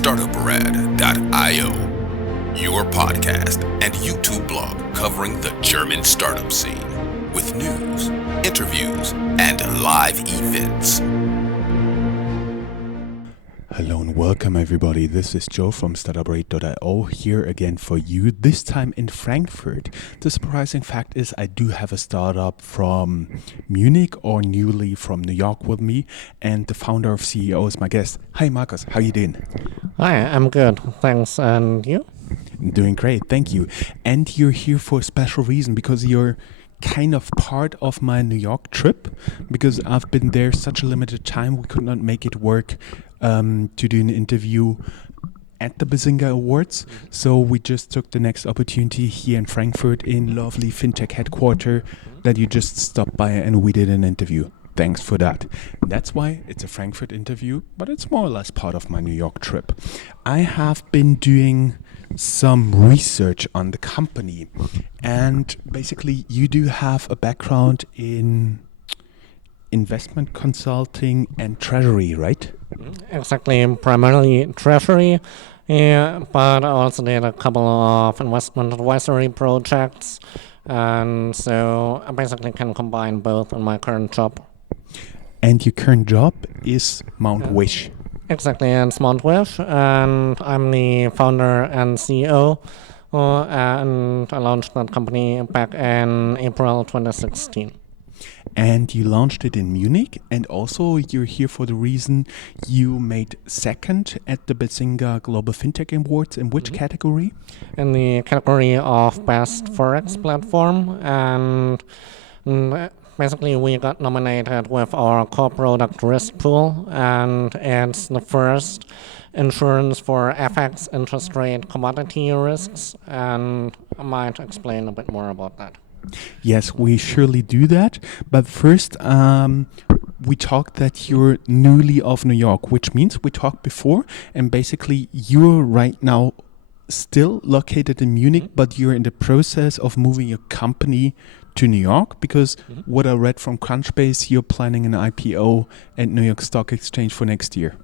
Startuprad.io, your podcast and YouTube blog covering the German startup scene with news, interviews, and live events. Hello and welcome everybody, this is Joe from Startuprad.io here again for you, this time in Frankfurt. The surprising fact is I do have a startup from Munich or newly from New York with me, and the founder of CEO is my guest. Hi Markus, how you doing? Hi, I'm good, thanks, and you? I'm doing great, thank you. And you're here for a special reason because you're kind of part of my New York trip, because I've been there such a limited time we could not make it work to do an interview at the Benzinga Awards. So we just took the next opportunity here in Frankfurt in lovely fintech headquarters that you just stopped by and we did an interview. Thanks for that. That's why it's a Frankfurt interview, but it's more or less part of my New York trip. I have been doing some research on the company, and basically you do have a background in investment consulting and treasury, right? Exactly, primarily treasury, but I also did a couple of investment advisory projects, and so I basically can combine both in my current job. And your current job is MountWish. Exactly, and MountWish, and I'm the founder and CEO, and I launched that company back in April 2016. And you launched it in Munich, and also you're here for the reason you made second at the Benzinga Global Fintech Awards. In which category? In the category of Best Forex Platform, and basically we got nominated with our core product risk pool, and it's the first insurance for FX interest rate commodity risks, and I might explain a bit more about that. Yes, we surely do that. But first, we talked that you're newly of New York, which means we talked before, and basically you're right now still located in Munich, but you're in the process of moving your company to New York, because what I read from Crunchbase, you're planning an IPO at New York Stock Exchange for next year.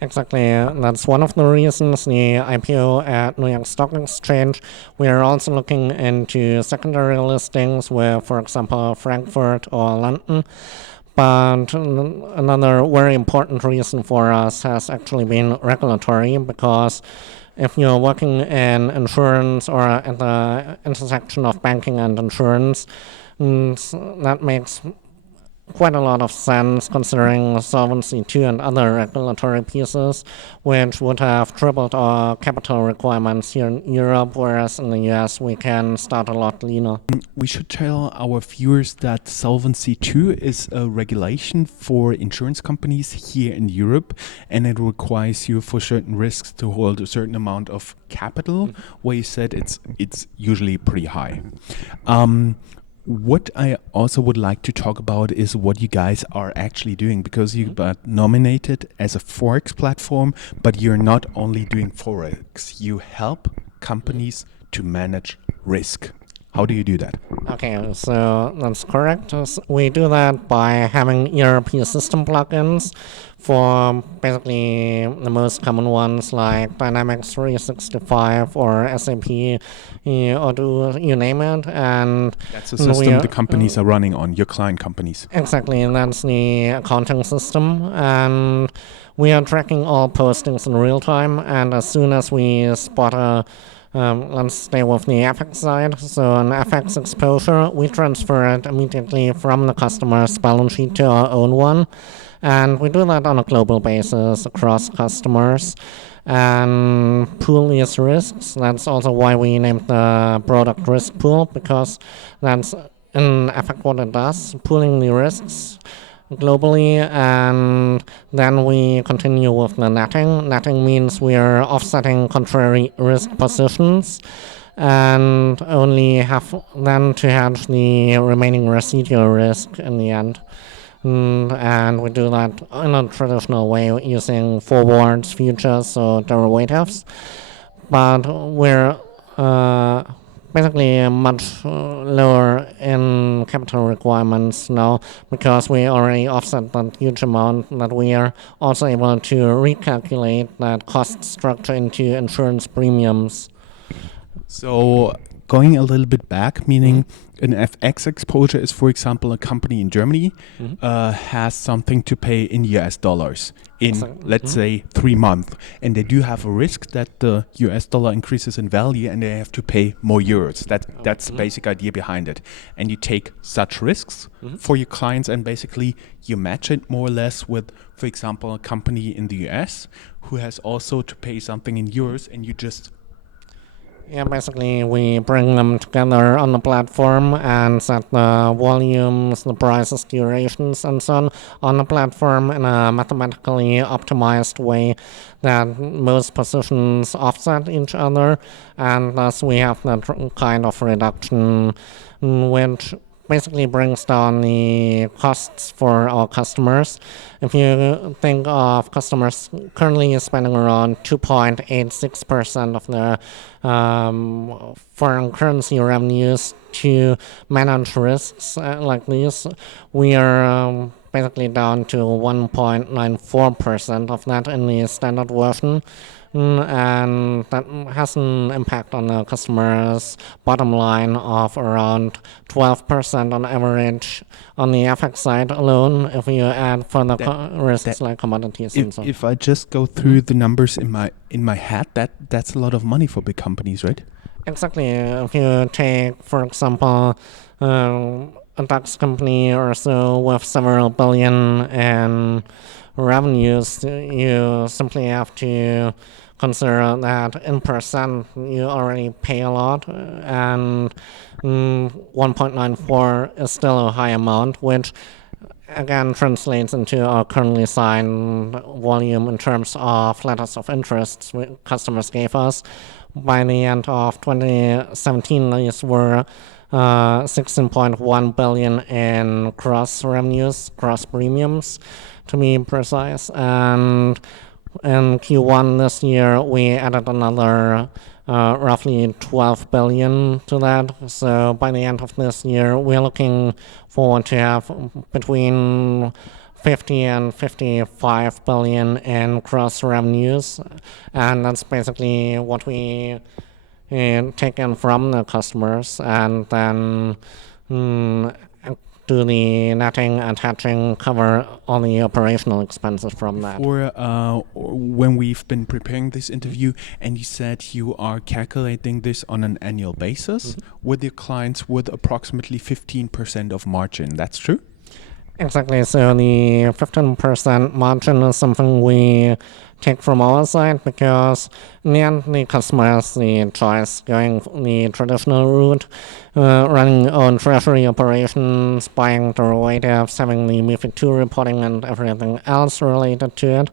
Exactly, that's one of the reasons, the IPO at New York Stock Exchange. We are also looking into secondary listings with, for example, Frankfurt or London. But another very important reason for us has actually been regulatory, because if you're working in insurance or at the intersection of banking and insurance, that makes quite a lot of sense considering Solvency II and other regulatory pieces, which would have tripled our capital requirements here in Europe, whereas in the US we can start a lot leaner. We should tell our viewers that Solvency II is a regulation for insurance companies here in Europe, and it requires you for certain risks to hold a certain amount of capital, where you said it's usually pretty high. What I also would like to talk about is what you guys are actually doing, because you got nominated as a Forex platform, but you're not only doing Forex, you help companies to manage risk. How do you do that? Okay, so that's correct. We do that by having ERP system plugins for basically the most common ones like Dynamics 365 or SAP, or you name it. And that's a system the companies are running on, your client companies. Exactly, and that's the accounting system. And we are tracking all postings in real time, and as soon as we spot let's stay with the FX side. So an FX exposure, we transfer it immediately from the customer's balance sheet to our own one. And we do that on a global basis across customers and pool these risks. That's also why we named the product risk pool, because that's in effect what it does, pooling the risks globally, and then we continue with the netting. Netting means we are offsetting contrary risk positions and only have then to hedge the remaining residual risk in the end. And we do that in a traditional way using forwards, futures, or derivatives. But we're basically much lower in capital requirements now because we already offset that huge amount that we are also able to recalculate that cost structure into insurance premiums. So going a little bit back, meaning an FX exposure is, for example, a company in Germany has something to pay in US dollars in, let's say, 3 months. And they do have a risk that the US dollar increases in value and they have to pay more euros. That's the basic idea behind it. And you take such risks for your clients and basically you match it more or less with, for example, a company in the US who has also to pay something in euros, and you just Yeah, basically we bring them together on the platform and set the volumes, the prices, durations, and so on the platform in a mathematically optimized way that most positions offset each other, and thus we have that kind of reduction which basically brings down the costs for our customers. If you think of customers currently spending around 2.86% of their foreign currency revenues to manage risks like these, we are basically down to 1.94% of that in the standard version. And that has an impact on the customer's bottom line of around 12% on average on the FX side alone if you add further risks like commodities and so on. If I just go through the numbers in my head, that's a lot of money for big companies, right? Exactly. If you take, for example, a DAX company or so with several billion in revenues, you simply have to consider that in percent you already pay a lot, and 1.94 is still a high amount, which again translates into our currently signed volume in terms of letters of interest customers gave us. By the end of 2017, these were 16.1 billion in gross revenues, gross premiums to be precise, and in Q1 this year we added another roughly 12 billion to that. So by the end of this year we're looking forward to have between 50 and 55 billion in gross revenues, and that's basically what we take in from the customers, and then do the netting and hedging, cover all the operational expenses from that. Or when we've been preparing this interview and you said you are calculating this on an annual basis with your clients with approximately 15% of margin, that's true? Exactly. So the 15% margin is something we take from our side because in the end the customer has the choice going the traditional route, running own treasury operations, buying derivatives, having the MiFID II reporting and everything else related to it,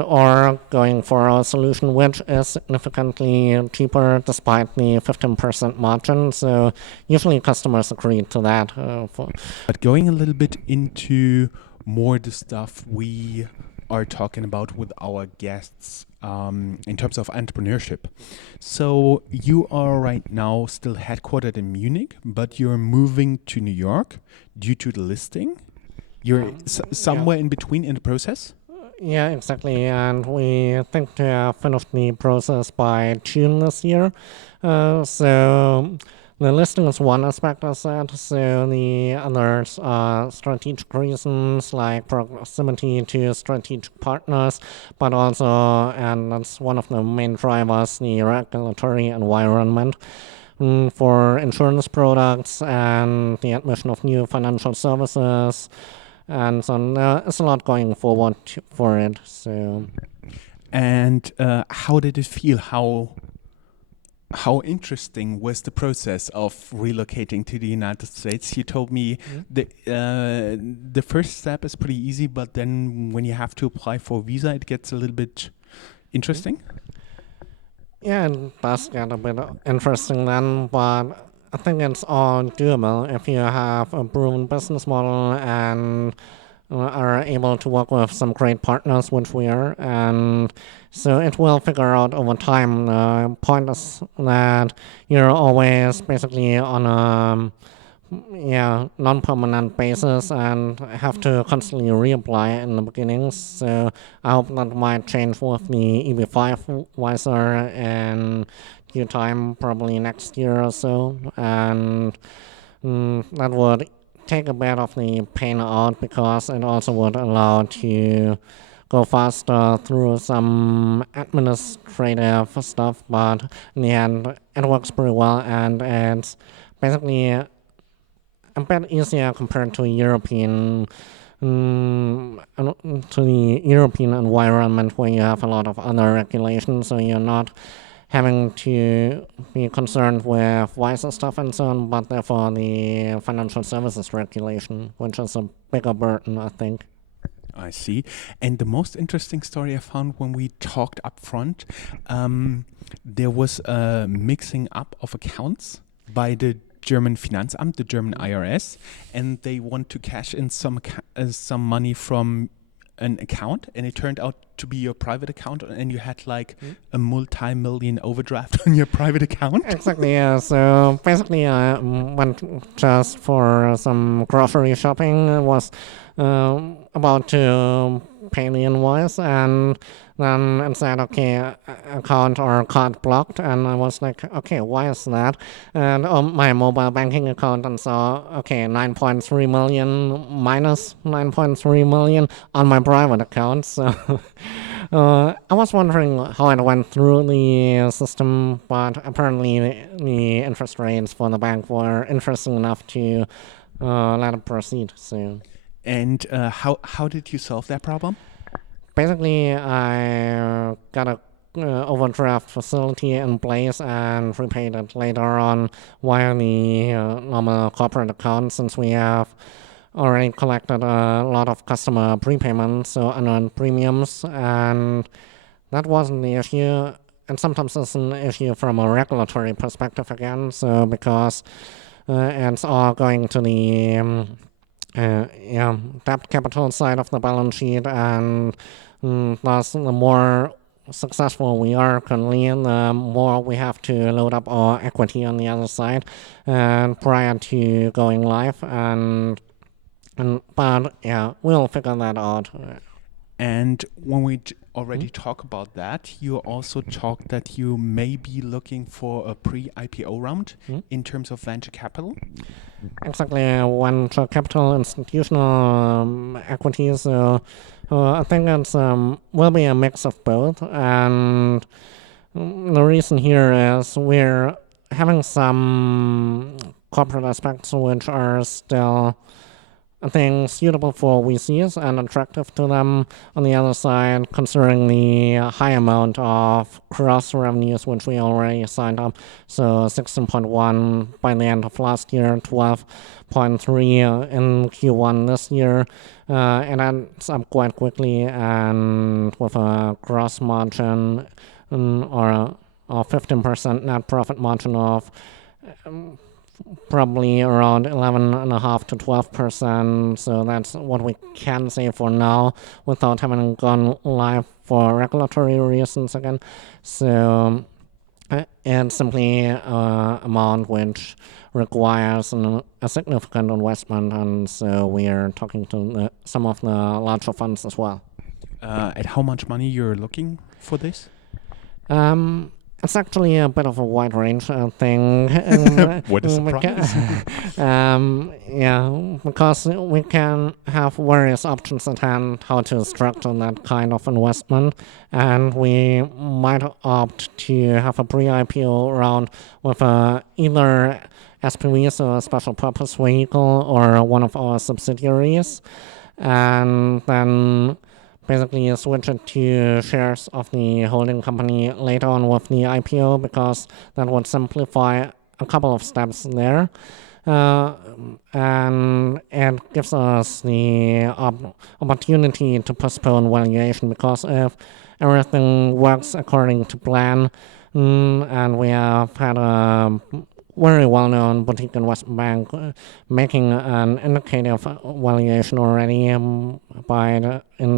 or going for a solution which is significantly cheaper despite the 15% margin. So usually customers agree to that. But going a little bit into more the stuff we are talking about with our guests in terms of entrepreneurship. So you are right now still headquartered in Munich, but you're moving to New York due to the listing. You're somewhere in between in the process? Yeah, exactly. And we think to have finished the process by June this year. So the listing is one aspect of that. So the others are strategic reasons like proximity to strategic partners, but also, and that's one of the main drivers, the regulatory environment for insurance products and the admission of new financial services. And so there's a lot going forward for it. So, and how did it feel? How interesting was the process of relocating to the United States? You told me the first step is pretty easy, but then when you have to apply for a visa, it gets a little bit interesting. Yeah, it does get a bit interesting then, but I think it's all doable if you have a proven business model and are able to work with some great partners, which we are, and so it will figure out over time. The point is that you're always basically on a non-permanent basis and have to constantly reapply in the beginning. So I hope that might change with the EB5 visor in due time, probably next year or so, and that would take a bit of the pain out because it also would allow to go faster through some administrative stuff, but in the end it works pretty well, and it's basically a bit easier compared to European to the European environment where you have a lot of other regulations, so you're not having to be concerned with visa stuff and so on, but therefore the financial services regulation, which is a bigger burden, I think. I see. And the most interesting story I found when we talked up front, there was a mixing up of accounts by the German Finanzamt, the German IRS, and they want to cash in some money from an account, and it turned out to be your private account, and you had like a multi-million overdraft on your private account. Exactly, yeah. So basically I went just for some grocery shopping. I was about to pay the invoice, and then it said, okay, account or card blocked, and I was like, okay, why is that? And on my mobile banking account, and saw, okay, 9.3 million minus 9.3 million on my private account. So I was wondering how it went through the system, but apparently the interest rates for the bank were interesting enough to let it proceed. So. And how did you solve that problem? Basically, I got a overdraft facility in place and repaid it later on via the normal corporate account, since we have already collected a lot of customer prepayments, so unearned premiums, and that wasn't the issue. And sometimes it's an issue from a regulatory perspective again, so because it's all going to the debt capital side of the balance sheet, and thus the more successful we are currently, the more we have to load up our equity on the other side and prior to going live, but yeah, we'll figure that out. And when we already talk about that, you also talked that you may be looking for a pre-IPO round in terms of venture capital. Exactly, venture capital, institutional equity. So I think it's will be a mix of both. And the reason here is we're having some corporate aspects which are still, I think, suitable for VCs and attractive to them. On the other side, considering the high amount of cross revenues which we already signed up, so 16.1 by the end of last year, 12.3 in Q1 this year, and that's up quite quickly, and with a gross margin or a 15% net profit margin of probably around 11.5% to 12%. So that's what we can say for now without having gone live for regulatory reasons again. So it's simply an amount which requires a significant investment, and so we are talking to some of the larger funds as well. At how much money you're looking for this? It's actually a bit of a wide range thing. What a surprise. Because we can have various options at hand how to structure that kind of investment, and we might opt to have a pre-IPO round with either SPV, so a special purpose vehicle, or one of our subsidiaries, and then basically switch it to shares of the holding company later on with the IPO, because that would simplify a couple of steps there. And it gives us the opportunity to postpone valuation, because if everything works according to plan, and we have had a very well-known boutique investment bank making an indicative valuation already in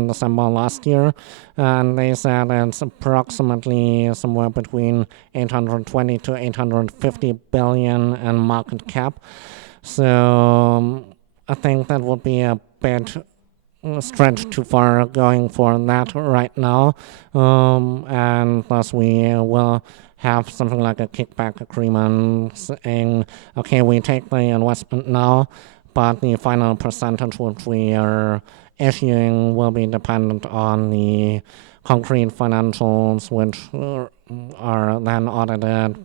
December last year, and they said it's approximately somewhere between 820 to 850 billion in market cap. So I think that would be a bit stretched too far going for that right now, and thus we will have something like a kickback agreement saying, okay, we take the investment now, but the final percentage which we are issuing will be dependent on the concrete financials, which are then audited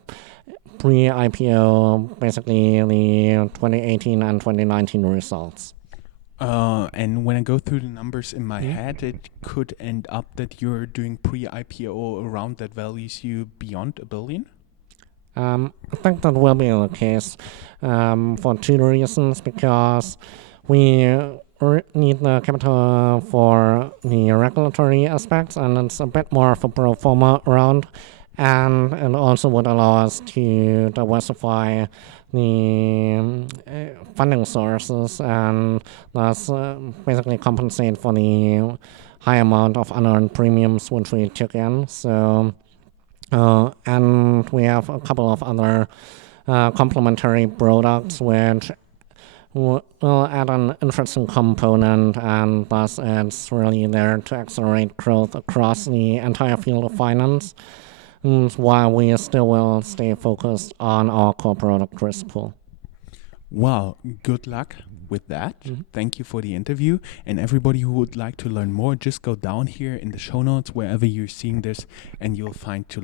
pre-IPO, basically the 2018 and 2019 results. And when I go through the numbers in my head, it could end up that you're doing pre-IPO around that values you beyond $1 billion? I think that will be the case for two reasons, because we need the capital for the regulatory aspects, and it's a bit more of a pro forma round, and it also would allow us to diversify the funding sources and thus basically compensate for the high amount of unearned premiums which we took in. So, and we have a couple of other complementary products which will add an interesting component, and thus it's really there to accelerate growth across the entire field of finance, while we still will stay focused on our core product risk pool. Well, good luck with that. Thank you for the interview. And everybody who would like to learn more, just go down here in the show notes, wherever you're seeing this, and you'll find a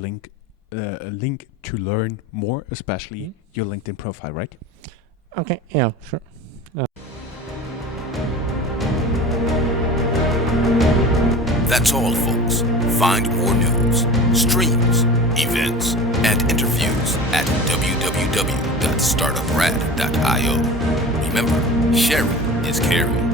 link to learn more, especially your LinkedIn profile, right? Okay, yeah, sure. That's all, folks. Find more news, streams, events, and interviews at www.startuprad.io. Remember, sharing is caring.